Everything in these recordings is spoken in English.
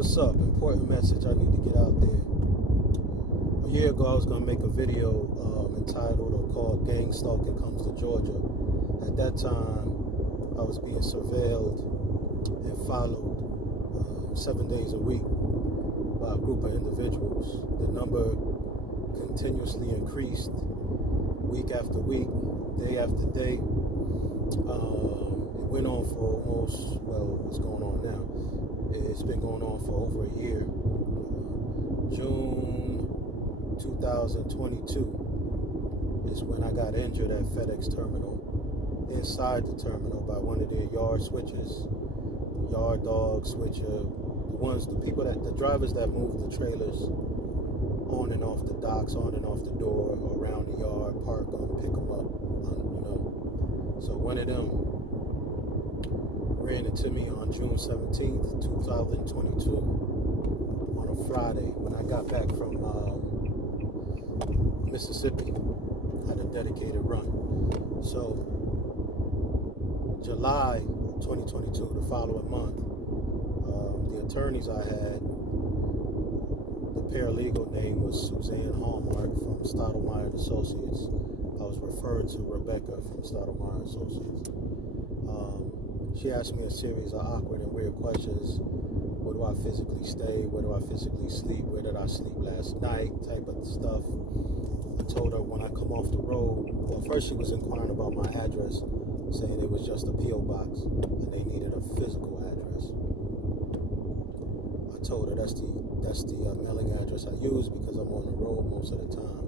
What's up? Important message I need to get out there. A year ago, I was going to make a video entitled or called Gang Stalking Comes to Georgia. At that time, I was being surveilled and followed 7 days a week by a group of individuals. The number continuously increased week after week, day after day. It went on for what's going on now? It's been going on for over a year. June 2022 is when I got injured at FedEx terminal, inside the terminal by one of their yard switchers, yard dog switcher, the drivers that move the trailers on and off the docks, on and off the door, around the yard, park them, pick them up, So one of them ran into me on June 17th, 2022, on a Friday when I got back from Mississippi. Had a dedicated run. So July 2022, the following month, the attorneys I had, the paralegal name was Suzanne Hallmark from Stottlemyre Associates. I was referred to Rebecca from Stottlemyre Associates. She asked me a series of awkward and weird questions. Where do I physically stay? Where do I physically sleep? Where did I sleep last night? Type of stuff. I told her when I come off the road, well, first she was inquiring about my address, saying it was just a P.O. box and they needed a physical address. I told her that's the mailing address I use because I'm on the road most of the time.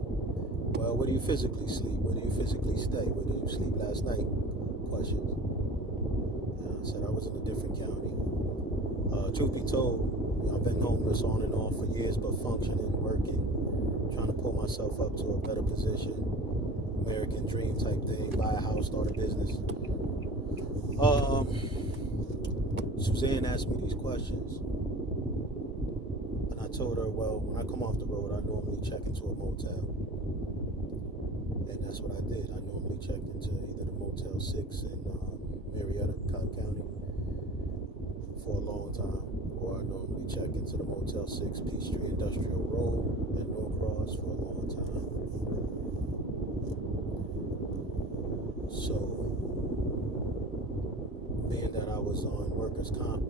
Well, where do you physically sleep? Where do you physically stay? Where did you sleep last night? Questions. I said I was in a different county. Truth be told, I've been homeless on and off for years, but functioning, working, trying to pull myself up to a better position, American dream type thing, buy a house, start a business. Suzanne asked me these questions, and I told her, well, when I come off the road, I normally check into a motel. And that's what I did. I normally checked into either the Motel 6 in Marietta, Cobb County for a long time, or I normally check into the Motel 6 Peachtree Industrial Road in Norcross for a long time. So, being that I was on workers' comp,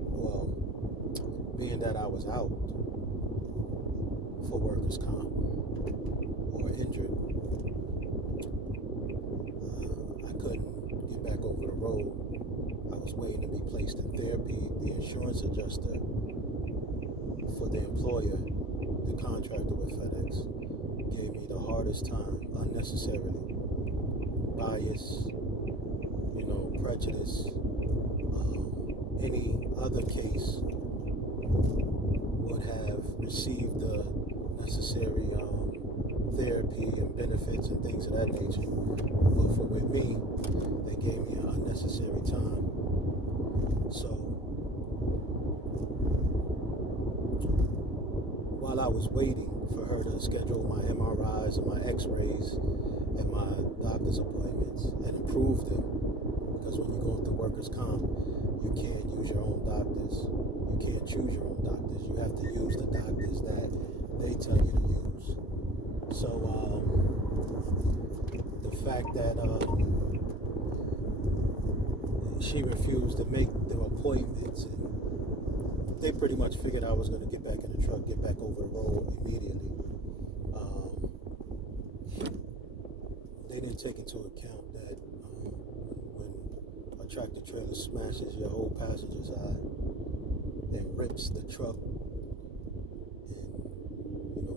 being that I was out for workers' comp or injured, I couldn't get back over the road. I was waiting to be placed in therapy. The insurance adjuster for the employer, the contractor with FedEx, gave me the hardest time unnecessarily. Bias, prejudice. Any other case would have received the necessary therapy and benefits and things of that nature. But with me, they gave me an unnecessary time. So while I was waiting for her to schedule my MRIs and my X-rays and my doctor's appointments and approve them, because when you go into workers' comp, you can't use your own doctors. You can't choose your own doctors. You have to use the doctors that they tell you to use. So the fact that she refused to make the appointments, and they pretty much figured I was going to get back in the truck, get back over the road immediately. They didn't take into account that when a tractor trailer smashes your whole passenger side and rips the truck, and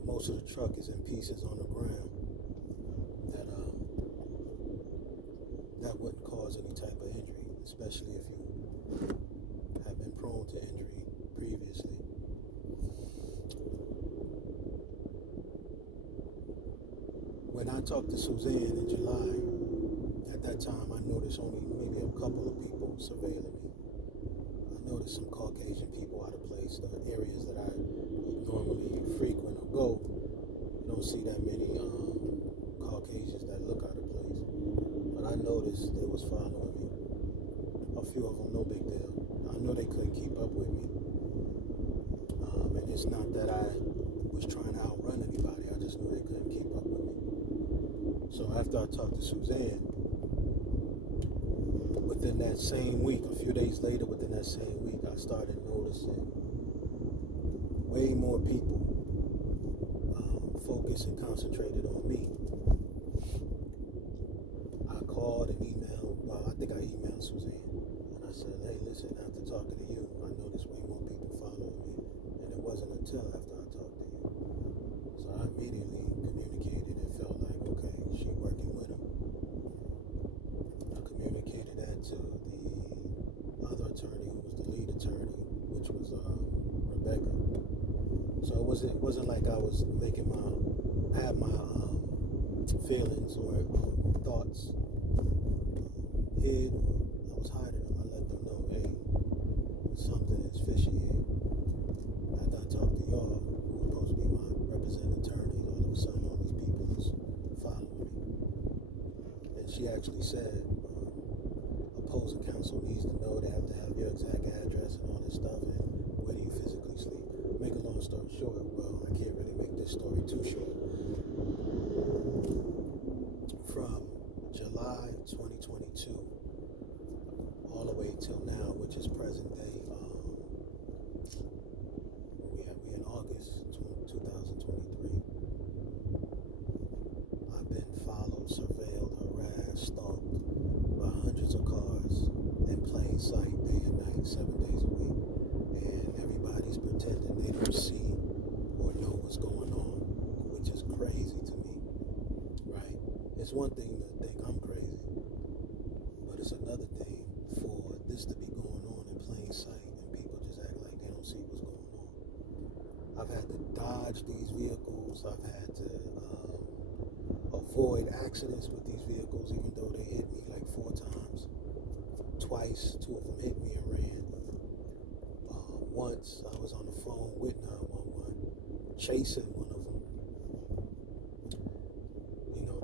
most of the truck is in pieces on the ground, that wouldn't cause any type of injury, especially if you have been prone to injury previously. When I talked to Suzanne in July, at that time I noticed only maybe a couple of people surveilling me. I noticed some Caucasian people out of place. The areas that I normally frequent or go, you don't see that many Caucasians that look out of place. But I noticed they was following me. A few of them, no big deal. I know they couldn't keep up with me. It's not that I was trying to outrun anybody. I just knew they couldn't keep up with me. So after I talked to Suzanne, within that same week, a few days later, within that same week, I started noticing way more people focused and concentrated on me. I called and emailed, well, I think I emailed Suzanne, and I said, hey, listen, after talking to you, I noticed way more people following me, and it wasn't until after I talked to you. So I immediately communicated and felt like, okay, she working with him. I communicated that to the other attorney, who was the lead attorney, which was Rebecca. So it wasn't like I was making my feelings or thoughts hid, or I was hiding them. I let them know, hey, something is fishy here. After I talked to y'all, who were supposed to be my representing attorneys, all of a sudden all these people was following me. And she actually said, opposing counsel needs to know they have to have your exact address and all this stuff, and where do you physically sleep. Make a long story short, well, I can't really make this story too short. From July 2022 all the way till now, which is present day, we in August 2023. I've been followed, surveilled, harassed, stalked by hundreds of cars in plain sight, day and night, 7 days a week. And everybody's pretending they don't see or know what's going on, which is crazy to me, right? It's one thing to think I'm crazy, but it's another thing for this to be going on in plain sight and people just act like they don't see what's going on. I've had to dodge these vehicles. I've had to avoid accidents with these vehicles, even though they hit me like 4 times. Twice, 2 of them hit me and ran. Once I was on the phone with 911, chasing one of them,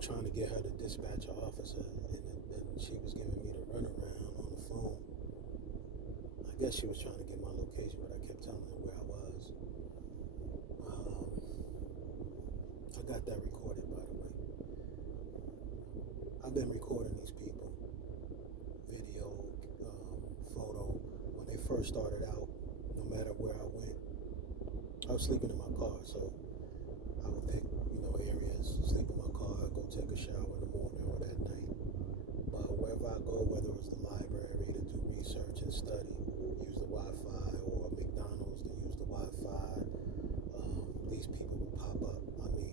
trying to get her to dispatch an officer, and she was giving me the runaround on the phone. I guess she was trying to get my location, but I kept telling her where I was. I got that recorded, by the way. I've been recording these people, video, photo. When they first started out, no matter where I went, I was sleeping in my car, so I would pick, areas, sleep in my car, go take a shower in the morning or that night. But wherever I go, whether it's the library to do research and study, use the Wi-Fi, or McDonald's to use the Wi-Fi, these people will pop up. I mean,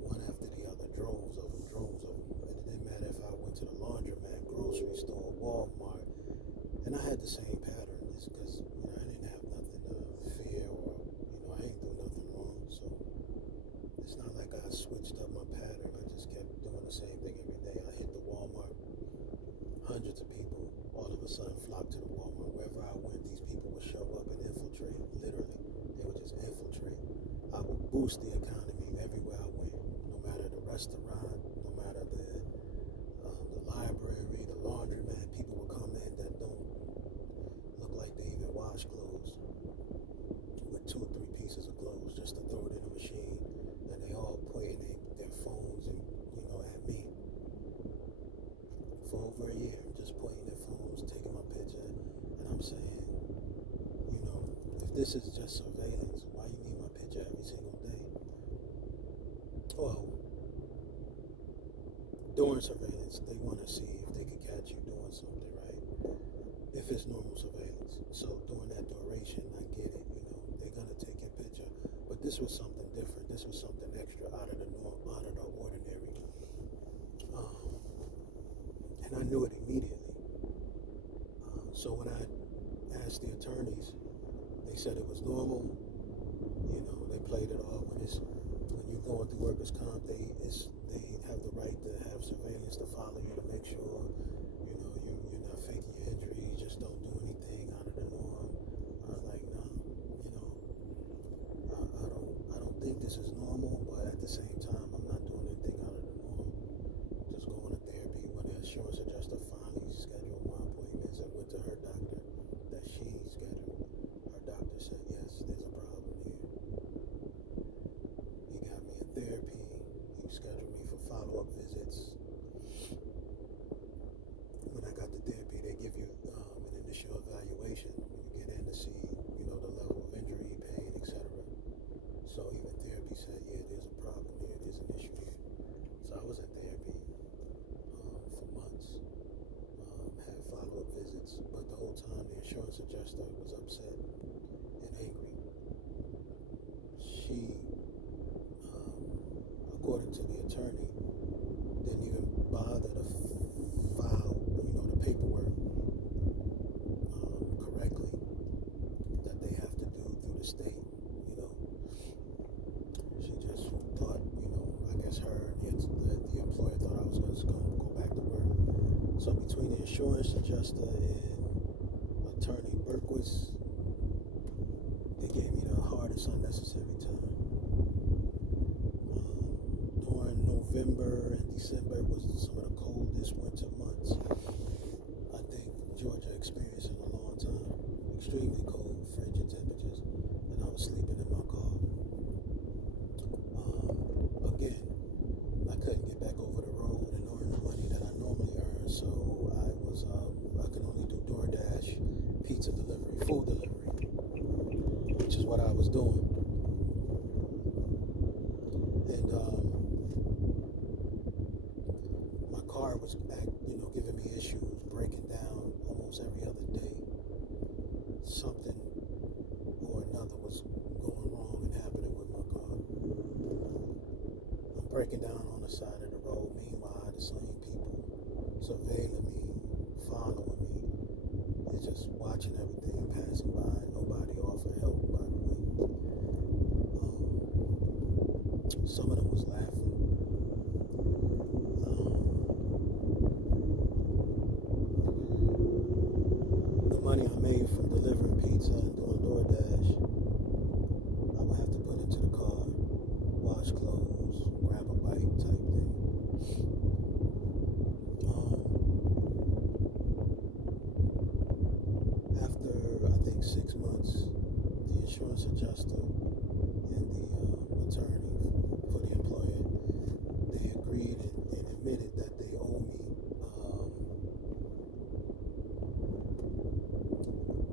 one after the other, droves of them. It didn't matter if I went to the laundromat, grocery store, Walmart, and I had the same pattern. It's because I didn't have nothing to fear, or I ain't do nothing wrong, so it's not like I switched up my pattern. I just kept doing the same thing every day. I hit the Walmart. Hundreds of people all of a sudden flocked to the Walmart. Wherever I went, these people would show up and infiltrate. Literally, they would just infiltrate. I would boost the economy everywhere I went. No matter the restaurant, no matter the library, the laundromat, people would come in that don't look like they even wash clothes, with 2 or 3 pieces of clothes just to throw it in a machine. And they all pointing their phones and at me for over a year, just pointing their phones, taking my picture. And I'm saying, if this is just surveillance, why you need my picture every single day? Well, during surveillance, they want to see if they can catch you doing something, right? If it's normal surveillance. So during that duration, I get it, they're going to take your picture. But this was something different. This was something extra, out of the norm, out of the ordinary. And I knew it immediately. So when I asked the attorneys, they said it was normal. They played it off. When you're going through workers' comp, they have the right to have surveillance to follow you to make sure you're not faking your injuries. Just don't do anything out of the norm. I was like, no, I don't think this is normal, but at the same time, I'm not doing anything out of the norm. Just going to therapy. When the insurance adjuster finally scheduled my appointments and went to her doctor that she scheduled, her doctor said, yes, there's a problem here. was upset and angry. She, according to the attorney, didn't even bother to file, the paperwork correctly that they have to do through the state. She just thought, I guess her and the employer thought I was going to go back to work. So between the insurance adjuster and attorney Berquist, they gave me the hardest unnecessary time. During November and December was some of the coldest winter months I think Georgia experienced in a long time. Extremely cold, frigid temperatures, and I was sleeping in my car. Again, I couldn't get back over the road and earn the money that I normally earn, so I could only do DoorDash, pizza delivery, food delivery, which is what I was doing. And my car was giving me issues, breaking down almost every other day. Something or another was going wrong and happening with my car. I'm breaking down on the side of the road. Meanwhile, the same people surveilling me, following me. It's just watching everything passing by. Nobody offered help, by the way. Some of them was laughing. The money I made from delivering pizza and doing DoorDash, I would have to put into the car, wash clothes, grab a bite type thing. After, I think, 6 months, the insurance adjuster and the attorney for the employer, they agreed and admitted that they owe me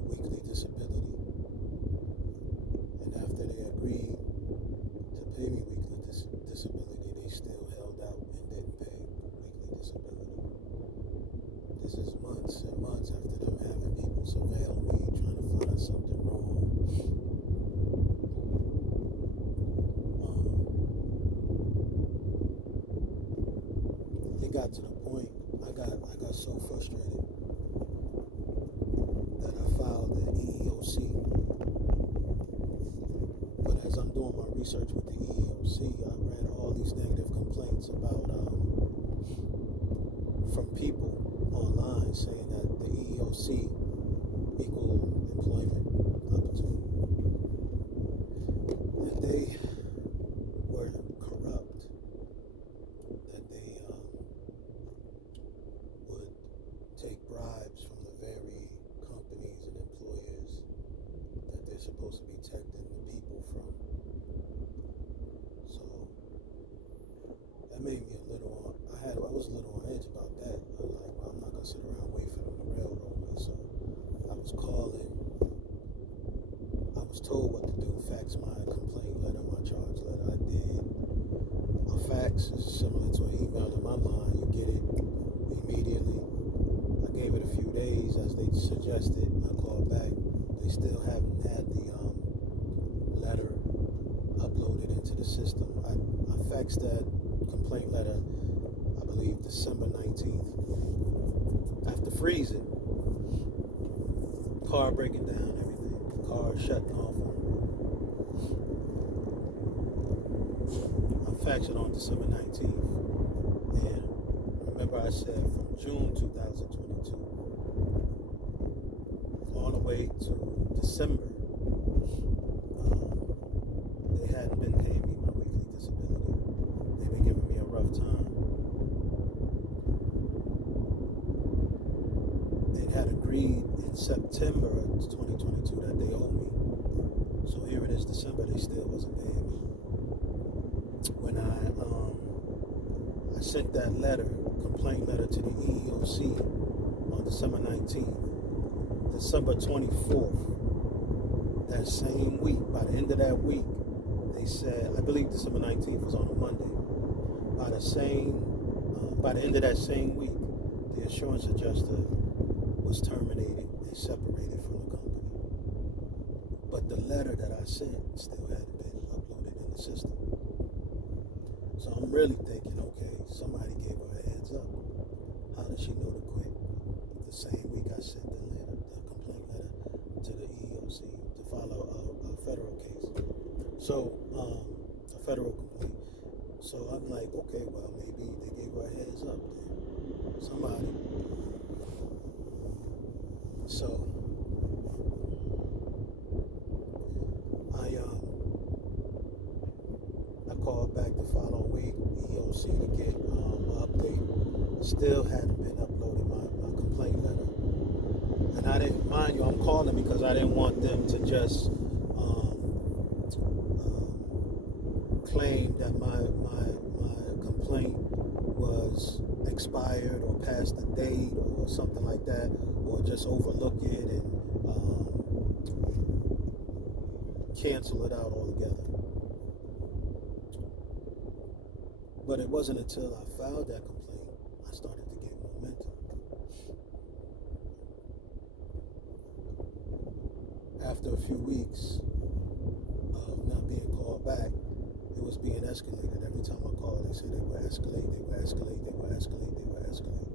weekly disability. And after they agreed to pay me weekly disability, they still held out and didn't pay weekly disability. This is months and months after them having people surveil me, trying to find something wrong. It got to the point I got so frustrated that I filed the EEOC. But as I'm doing my research with the EEOC, I read all these negative complaints about from people online saying that the EEOC, equal employment opportunity, that they were corrupt, that they would take bribes from the very companies and employers that they're supposed to be protecting the people from. So that made me a little I was a little on edge about that. I was like, well, I'm not gonna sit around and wait for them to railroad me. So I was calling. I was told what to do. Fax my complaint letter, my charge letter. I did. A fax is similar to an email in my mind. You get it immediately. I gave it a few days as they suggested. I called back. They still haven't had the letter uploaded into the system. I faxed that complaint letter, I believe, December 19th. After freezing, car breaking down, everything. Car shutting off on the road. I faxed it on December 19th. And remember I said from June 2022 all the way to December, they hadn't been paying me my weekly disability. They've been giving me a rough time. They had agreed in September of 2022 that they owe me. So here it is, December, they still wasn't paying me. When I sent that letter, complaint letter to the EEOC on December 19th, December 24th, that same week, by the end of that week, they said, I believe December 19th was on a Monday. By the end of that same week, the insurance adjuster was terminated and separated from the company. but the letter that I sent still hadn't been uploaded in the system. So I'm really thinking, okay, somebody gave her a heads up. How did she know to quit? The same week I sent the complaint letter to the EEOC to file a federal case. So, a federal complaint. So I'm like, okay, well, maybe they gave her a heads up then. Somebody. So I called back the following week, EEOC, to get an update. Still hadn't been uploaded my complaint letter. And I didn't, mind you, I'm calling because I didn't want them to just claim that my complaint was expired or past the date or something like that, or just overlook it and cancel it out altogether. But it wasn't until I filed that complaint I started to get momentum. After a few weeks of not being called back, it was being escalated. Every time I called, they said they would escalate, they would escalate, they would escalate, they would escalate.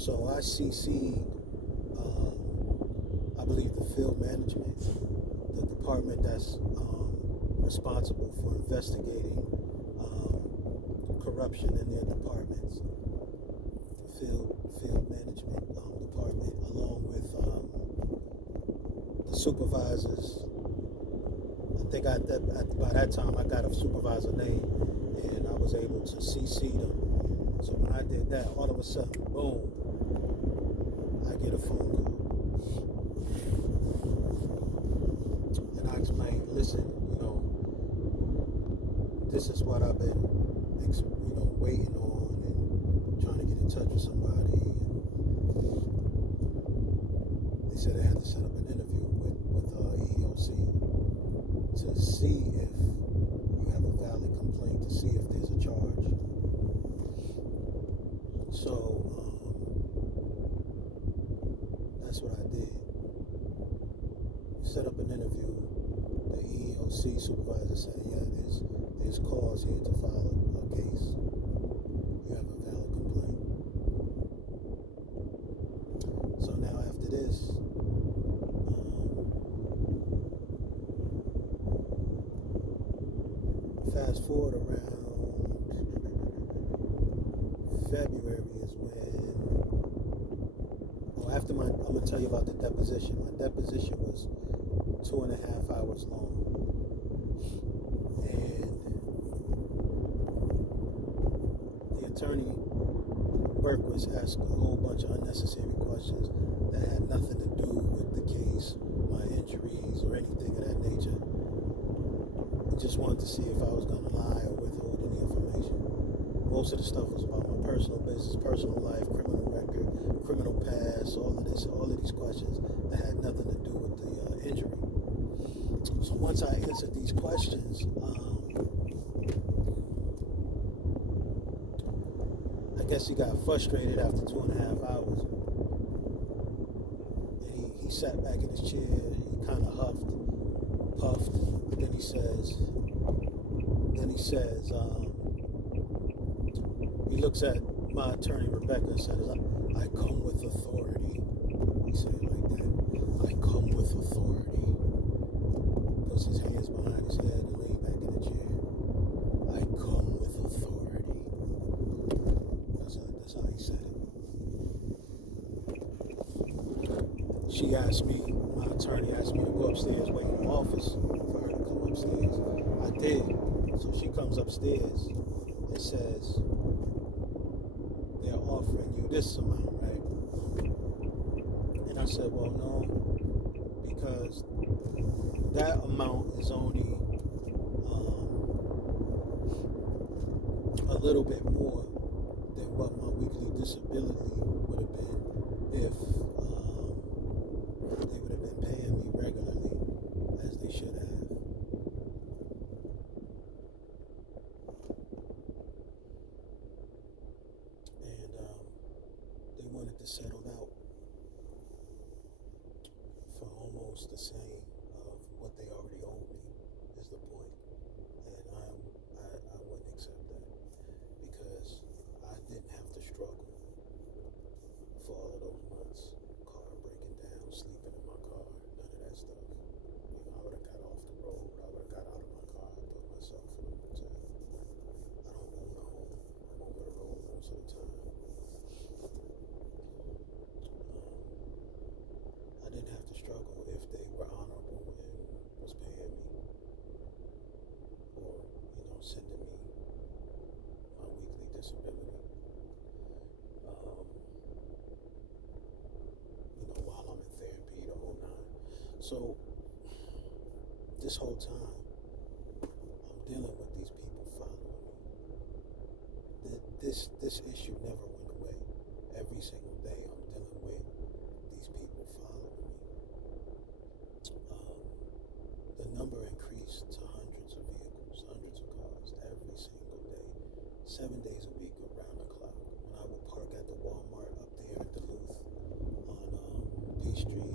So I CC'd, I believe, the field management, the department that's responsible for investigating corruption in their departments, the field management department, along with the supervisors. I think by that time I got a supervisor name, and I was able to CC them. So when I did that, all of a sudden, boom, I get a phone call. And I explained, listen, this is what I've been, waiting on and trying to get in touch with somebody. And they said I had to set up an interview with EEOC to see if you have a valid complaint, to see if there's a charge. So that's what I did. Set up an interview. The EEOC supervisor said, yeah, there's cause here to file a case. You have a valid complaint. So now after this, fast forward around February is when, I'm going to tell you about the deposition. My deposition was 2.5 hours long. And the attorney, Berquist, asked a whole bunch of unnecessary questions that had nothing to do with the case, my injuries, or anything of that nature. He just wanted to see if I was going to lie or withhold any information. Most of the stuff was about my personal business, personal life, criminal record, criminal past, all of these questions that had nothing to do with the injury. So once I answered these questions, I guess he got frustrated after 2.5 hours. And he sat back in his chair, he kind of puffed, then he says, he looks at my attorney, Rebecca, and says, I come with authority. He said it like that. I come with authority. Puts his hands behind his head and lay back in the chair. I come with authority. That's how he said it. She asked me, my attorney asked me to go upstairs, wait in the office for her to come upstairs. I did. So she comes upstairs and says, they're offering you this amount, right? And I said, well, no, because that amount is only a little bit more than what my weekly disability would have been if they would have been paying me regularly as they should have. And they wanted to settle out for almost the same So this whole time, I'm dealing with these people following me. This issue never went away. Every single day, I'm dealing with these people following me. The number increased to hundreds of vehicles, hundreds of cars every single day, 7 days a week, around the clock. When I would park at the Walmart up there in Duluth on Peachtree.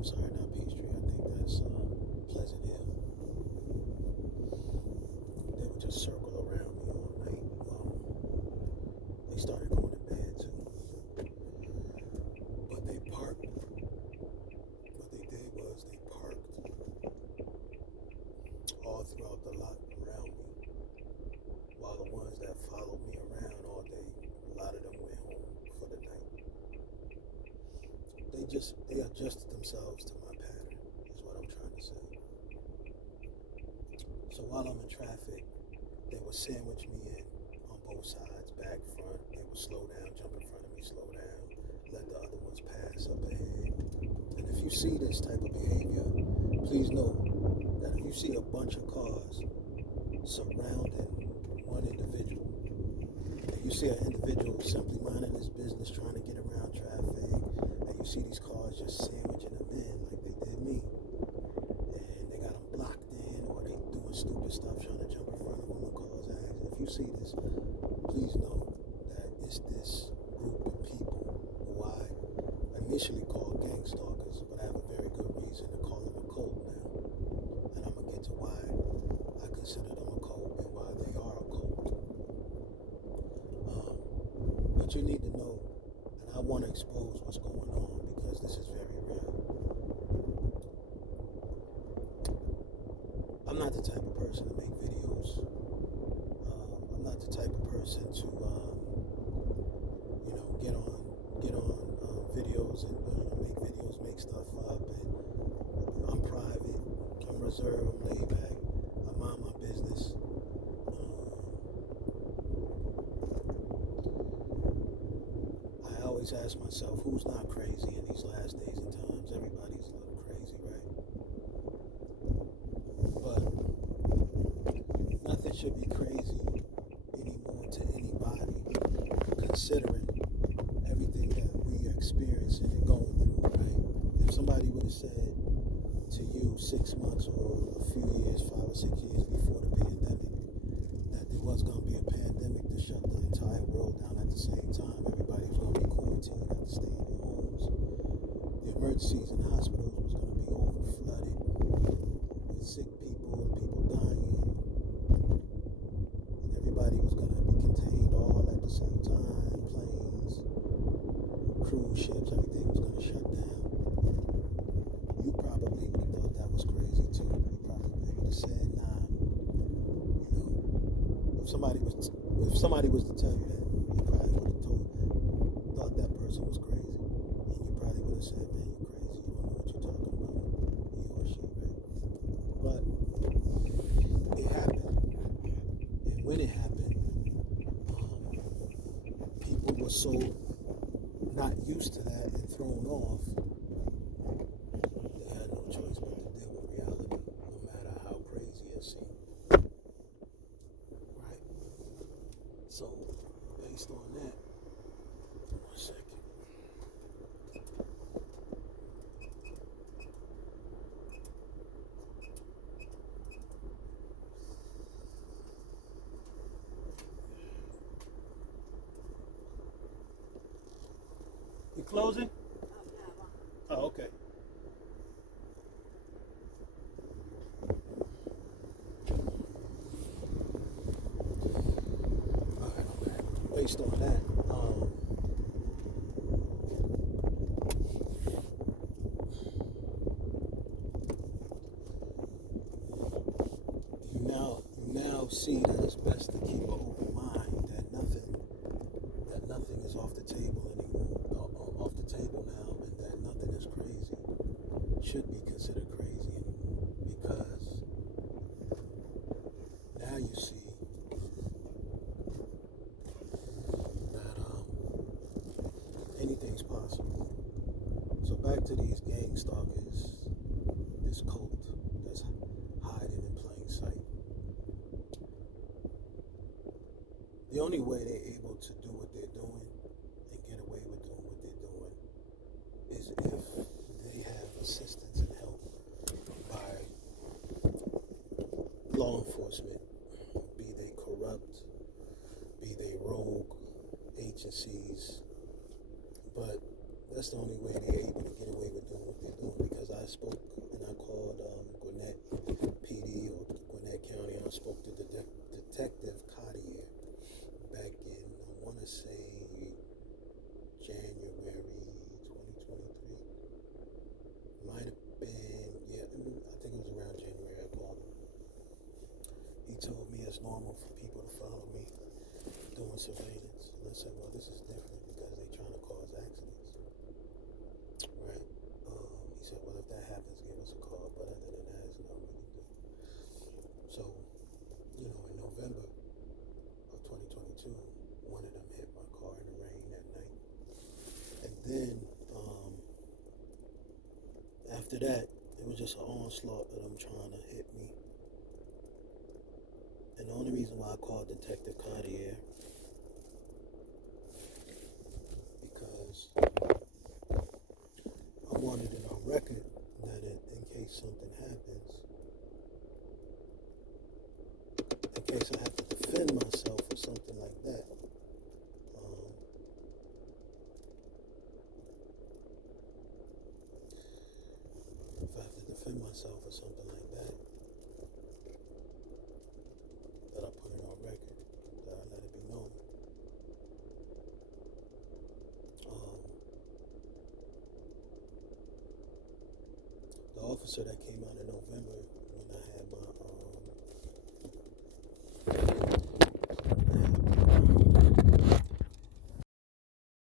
I'm sorry, not Peachtree. I think that's Pleasant Hill. They would just circle around me all night. They started going to bed too. But they parked. What they did was they parked all throughout the lot around me. While the ones that followed me around all day, a lot of them went home for the night. They adjusted themselves to my pattern, is what I'm trying to say. So while I'm in traffic, they would sandwich me in on both sides, back, front. They would slow down, jump in front of me, slow down, let the other ones pass up ahead. And if you see this type of behavior, please know that if you see a bunch of cars surrounding one individual, and you see an individual simply minding his business, trying to get around traffic, and you see these cars just sandwiching them in like they did me, and they got them blocked in, or they doing stupid stuff trying to jump in front of them and cause accidents. If you see this, please know that it's this group of people who I initially called gang stalkers, but I have a very good reason to call them a cult now. And I'm going to get to why I consider them a cult and why they are a cult. But you need to know, and I want to expose what's going on because this is very real. I'm not the type of person to make videos. I'm not the type of person to, get on videos and make videos, make stuff up. And I'm private, I'm reserved, I'm laid back, I mind my business. I always ask myself, who's not crazy in these last days and times? Everybody's a little crazy, right? But nothing should be crazy anymore to anybody, considering everything that we are experiencing and going through, right? If somebody would have said to you 6 months or a few years, 5 or 6 years before the pandemic, that there was going to be a pandemic to shut the entire world down at the same time, everybody was going to be quarantined, had to stay in their homes. The emergencies in the hospitals was going to be over flooded with sick people and people dying, and everybody was going to be contained all at the same time. Planes, cruise ships, everything was going to shut down. You probably would have thought that was crazy too. You probably would have said, nah. If somebody was to tell you that, you probably would have thought that person was crazy. And you probably would have said, man, you're crazy. You don't know what you're talking about. He or she, right? But it happened. And when it happened, people were so not used to that and thrown off, they had no choice but to deal with reality, no matter how crazy it seemed. Right? So, based on that, 1 second. You closing? Oh, okay. All right, I'm back. Based on that, you now see that it's best to keep an open mind, that nothing is off the table anymore, off the table now, and that nothing is crazy, should be considered crazy anymore, because now you see that anything's possible. So back to these gang stalkers. only way they're able to do what they're doing and get away with doing what they're doing is if they have assistance and help by law enforcement, be they corrupt, be they rogue agencies. But that's the only way they're able to get away with doing what they're doing, because I spoke and I called Gwinnett PD or Gwinnett County. I spoke to Detective Cartier back in, I want to say, January 2023. Might have been, yeah, I think it was around January I called him. He told me it's normal for people to follow me doing surveillance. And I said, well, this is different because they're trying to cause accidents, right? He said, well, if that happens, give us a call. But other than that, it's not what we do. So, in November of 2022, one of them hit my car in the rain that night. And then, after that, it was just an onslaught of them trying to hit me. And the only reason why I called Detective Cartier, because I wanted it on record that in case something happens, in case I have to defend myself or something like that, if I have to defend myself or something like that, that I put it on record, that I let it be known. The officer that came out in November when I had my